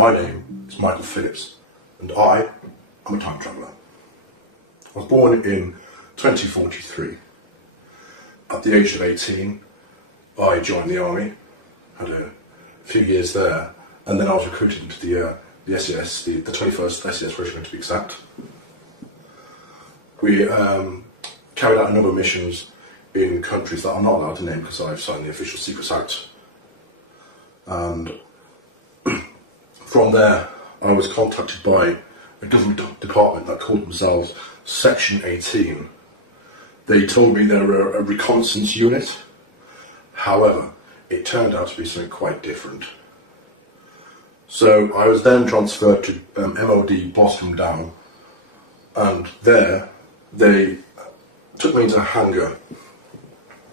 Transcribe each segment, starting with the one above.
My name is Michael Phillips, and I am a time traveller. I was born in 2043. At the age of 18, I joined the army, had a few years there, and then I was recruited into the SES, the 21st SES Regiment to be exact. We carried out a number of missions in countries that I'm not allowed to name because I've signed the Official Secrets Act. And from there, I was contacted by a government department that called themselves Section 18. They told me they were a reconnaissance unit. However, it turned out to be something quite different. So I was then transferred to MOD Bottom Down, and there they took me into a hangar,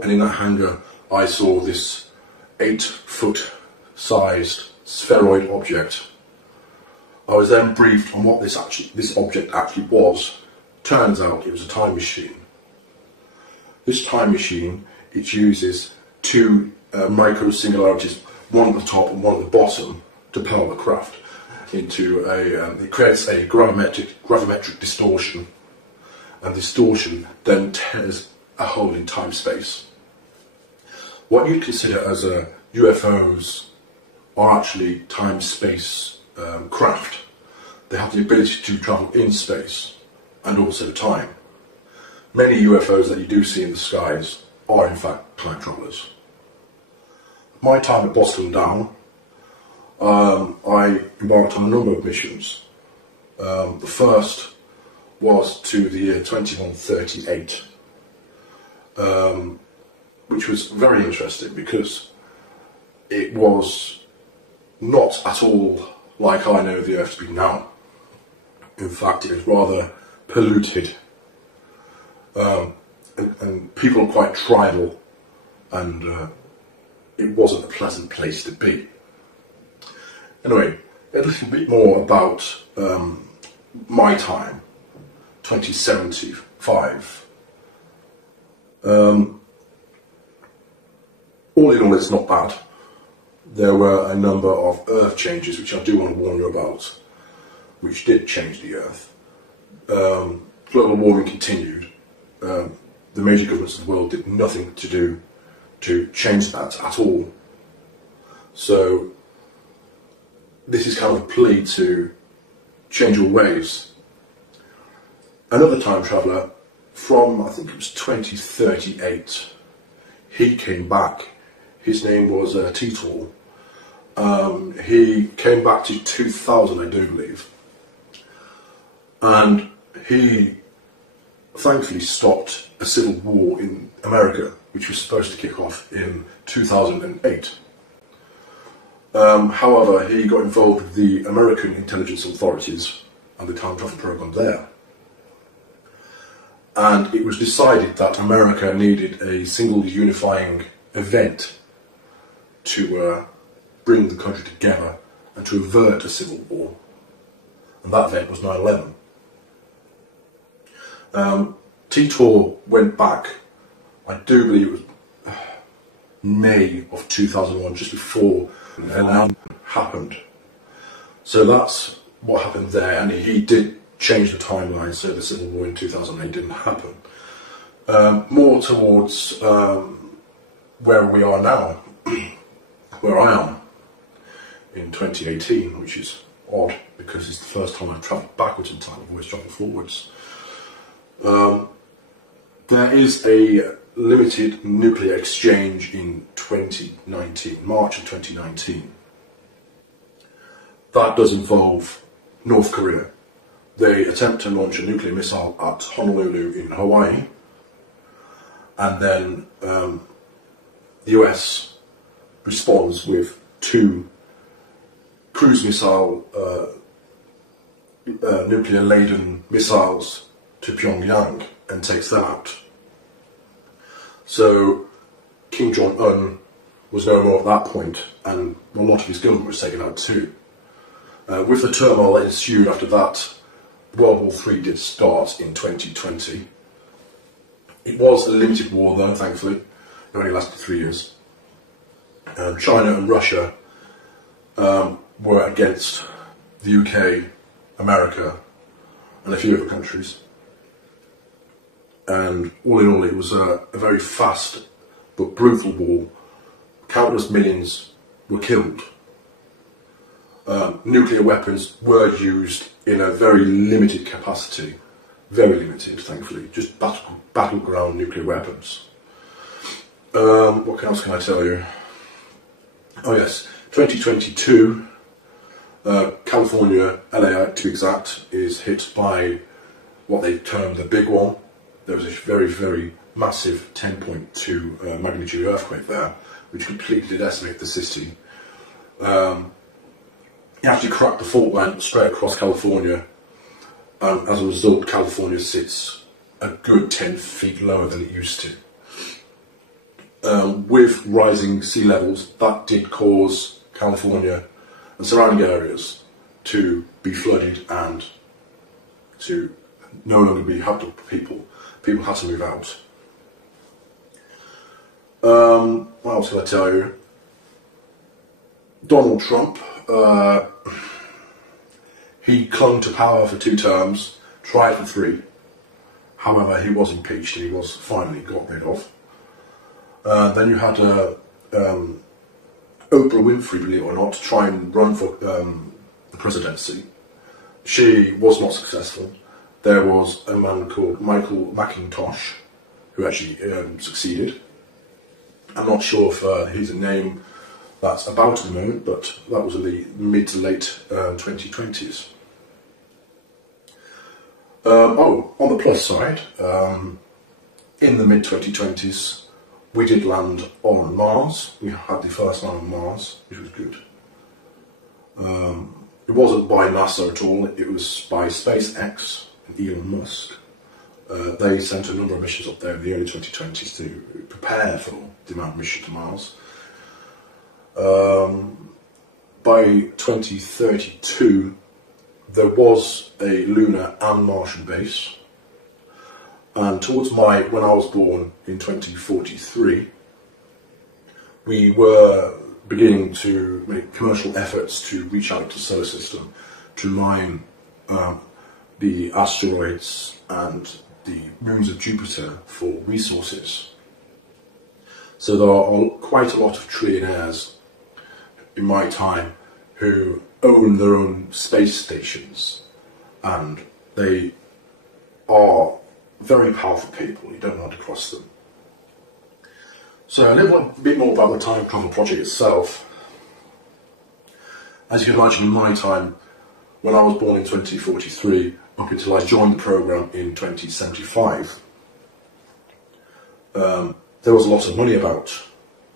and in that hangar I saw this 8-foot sized spheroid object. I was then briefed on what this object actually was. Turns out it was a time machine. This time machine, it uses two micro singularities, one at the top and one at the bottom, to power the craft into it creates a gravimetric distortion, and distortion then tears a hole in time-space. What you'd consider as UFOs are actually time-space craft. They have the ability to travel in space and also time. Many UFOs that you do see in the skies are in fact time travellers. My time at Boston Down, I embarked on a number of missions. The first was to the year 2138, which was very interesting because it was not at all like I know the Earth to be now. In fact, it was rather polluted, and people were quite tribal, and it wasn't a pleasant place to be. Anyway, a little bit more about my time, 2075. All in all, it's not bad. There were a number of Earth changes which I do want to warn you about, which did change the Earth. Global warming continued. The major governments of the world did nothing to change that at all. So this is kind of a plea to change your ways. Another time traveller from, I think it was 2038, he came back. His name was Titor. He came back to 2000, I do believe. And he thankfully stopped a civil war in America, which was supposed to kick off in 2008. However, he got involved with the American intelligence authorities and the time travel program there. And it was decided that America needed a single unifying event to bring the country together and to avert a civil war. And that event was 9/11. Titor went back, I do believe it was May of 2001, just before 9/11 happened. So that's what happened there, and he did change the timeline so the civil war in 2008 didn't happen. More towards where we are now, where I am in 2018, which is odd because it's the first time I've travelled backwards in time. I've always travelled forwards. There is a limited nuclear exchange in 2019, March of 2019. That does involve North Korea. They attempt to launch a nuclear missile at Honolulu in Hawaii, and then the US responds with 2 cruise missile nuclear-laden missiles to Pyongyang and takes that out. So Kim Jong-un was no more at that point, and a lot of his government was taken out too. With the turmoil that ensued after that, World War III did start in 2020. It was a limited war though, thankfully. It only lasted 3 years. China and Russia were against the UK, America, and a few other countries. And all in all, it was a very fast but brutal war. Countless millions were killed. Nuclear weapons were used in a very limited capacity. Very limited, thankfully. Just battleground nuclear weapons. What else can I tell you? Oh yes, 2022, California, LA to be exact, is hit by what they term the big one. There was a very, very massive 10.2 magnitude earthquake there, which completely decimated the city. It actually cracked the fault line straight across California, and as a result, California sits a good 10 feet lower than it used to. With rising sea levels, that did cause California and surrounding areas to be flooded and to no longer be habitable for people. People had to move out. What else can I tell you? Donald Trump, he clung to power for 2 terms, tried for 3. However, he was impeached and he was finally got rid of. Then you had Oprah Winfrey, believe it or not, try and run for the presidency. She was not successful. There was a man called Michael McIntosh who actually succeeded. I'm not sure if he's a name that's about at the moment, but that was in the mid to late 2020s. On the plus side, in the mid 2020s, we did land on Mars. We had the first man on Mars, which was good. It wasn't by NASA at all, it was by SpaceX and Elon Musk. They sent a number of missions up there in the early 2020s to prepare for the manned mission to Mars. By 2032, there was a lunar and Martian base. And towards when I was born in 2043, we were beginning to make commercial efforts to reach out to the solar system, to mine the asteroids and the moons of Jupiter for resources. So there are quite a lot of trillionaires in my time who own their own space stations, and they are very powerful people. You don't know how to cross them. So a little bit more about the time travel project itself. As you can imagine, in my time, when I was born in 2043, up until I joined the program in 2075, there was a lot of money about.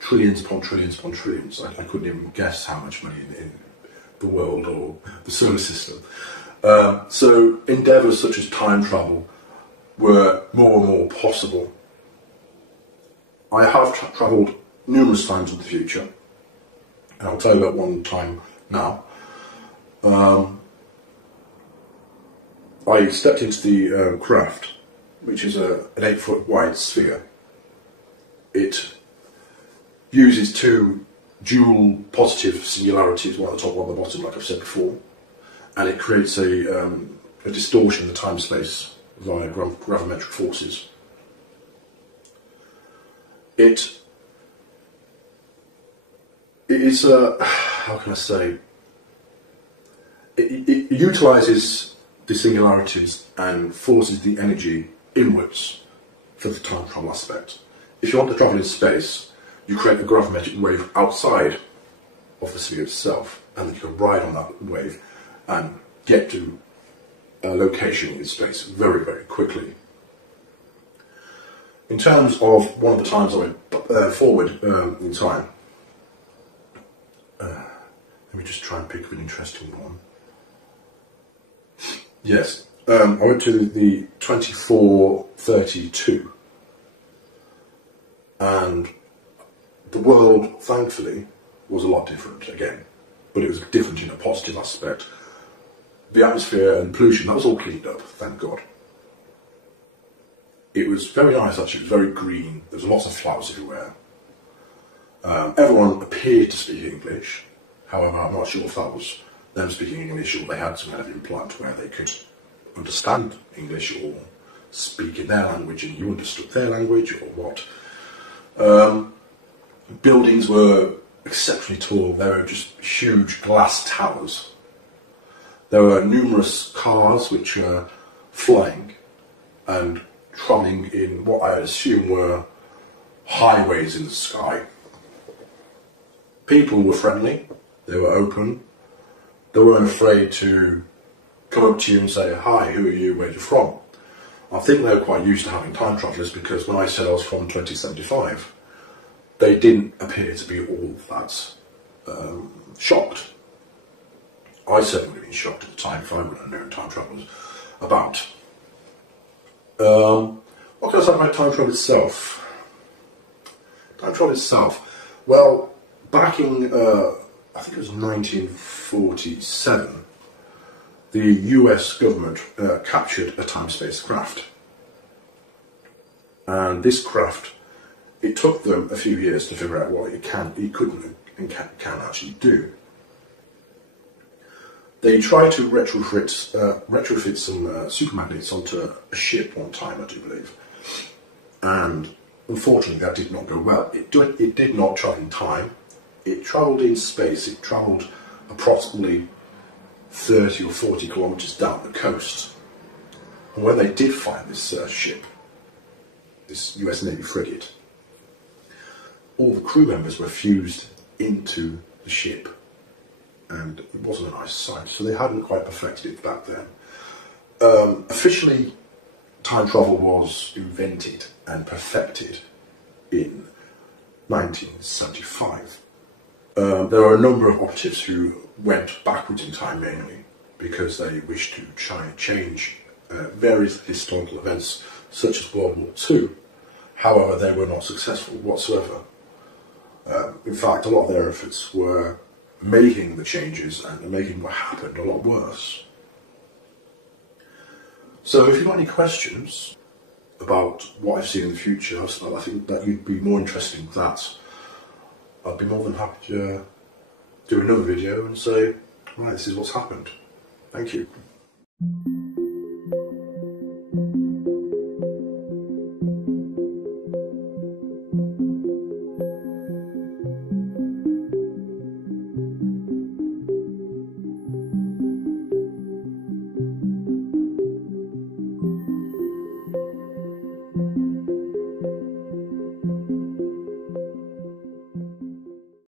Trillions upon trillions upon trillions. I couldn't even guess how much money in the world or the solar system. So endeavours such as time travel were more and more possible. I have travelled numerous times in the future, and I'll tell you about one time now. I stepped into the craft, which is an 8-foot wide sphere. It uses 2 dual positive singularities, one at the top, one at the bottom, like I've said before, and it creates a distortion in the time-space via gravimetric forces. It is how can I say? It utilises the singularities and forces the energy inwards for the time travel aspect. If you want to travel in space, you create a gravimetric wave outside of the sphere itself, and then you can ride on that wave and get to a location in space very, very quickly. In terms of one of the times I went forward in time, let me just try and pick up an interesting one. Yes, I went to the 2432, and the world, thankfully, was a lot different again, but it was different in a positive aspect. The atmosphere and pollution, that was all cleaned up, thank God. It was very nice actually, it was very green, there was lots of flowers everywhere. Everyone appeared to speak English, However, I'm not sure if that was them speaking English or they had some kind of implant where they could understand English or speak in their language and you understood their language or what. Buildings were exceptionally tall. They were just huge glass towers. There were numerous cars which were flying and travelling in what I assume were highways in the sky. People were friendly, they were open, they weren't afraid to come up to you and say, "Hi, who are you, where are you from?" I think they were quite used to having time travellers, because when I said I was from 2075, they didn't appear to be all that shocked. I certainly would have been shocked at the time if I would have known time travel was about. What can I say about time travel itself? Time travel itself, well, back in, I think it was 1947, the US government captured a time-space craft. And this craft, it took them a few years to figure out what it couldn't and can actually do. They tried to retrofit some super magnets onto a ship one time, I do believe. And unfortunately that did not go well. It did not travel in time. It travelled in space. It travelled approximately 30 or 40 kilometres down the coast. And when they did find this ship, this US Navy frigate, all the crew members were fused into the ship, and it wasn't a nice sight, so they hadn't quite perfected it back then. Officially, time travel was invented and perfected in 1975. There were a number of operatives who went backwards in time, mainly because they wished to try and change various historical events, such as World War II. However, they were not successful whatsoever. In fact, a lot of their efforts were making the changes and making what happened a lot worse. So if you've got any questions about what I've seen in the future, I think that you'd be more interested in that. I'd be more than happy to do another video and say, right, this is what's happened. Thank you.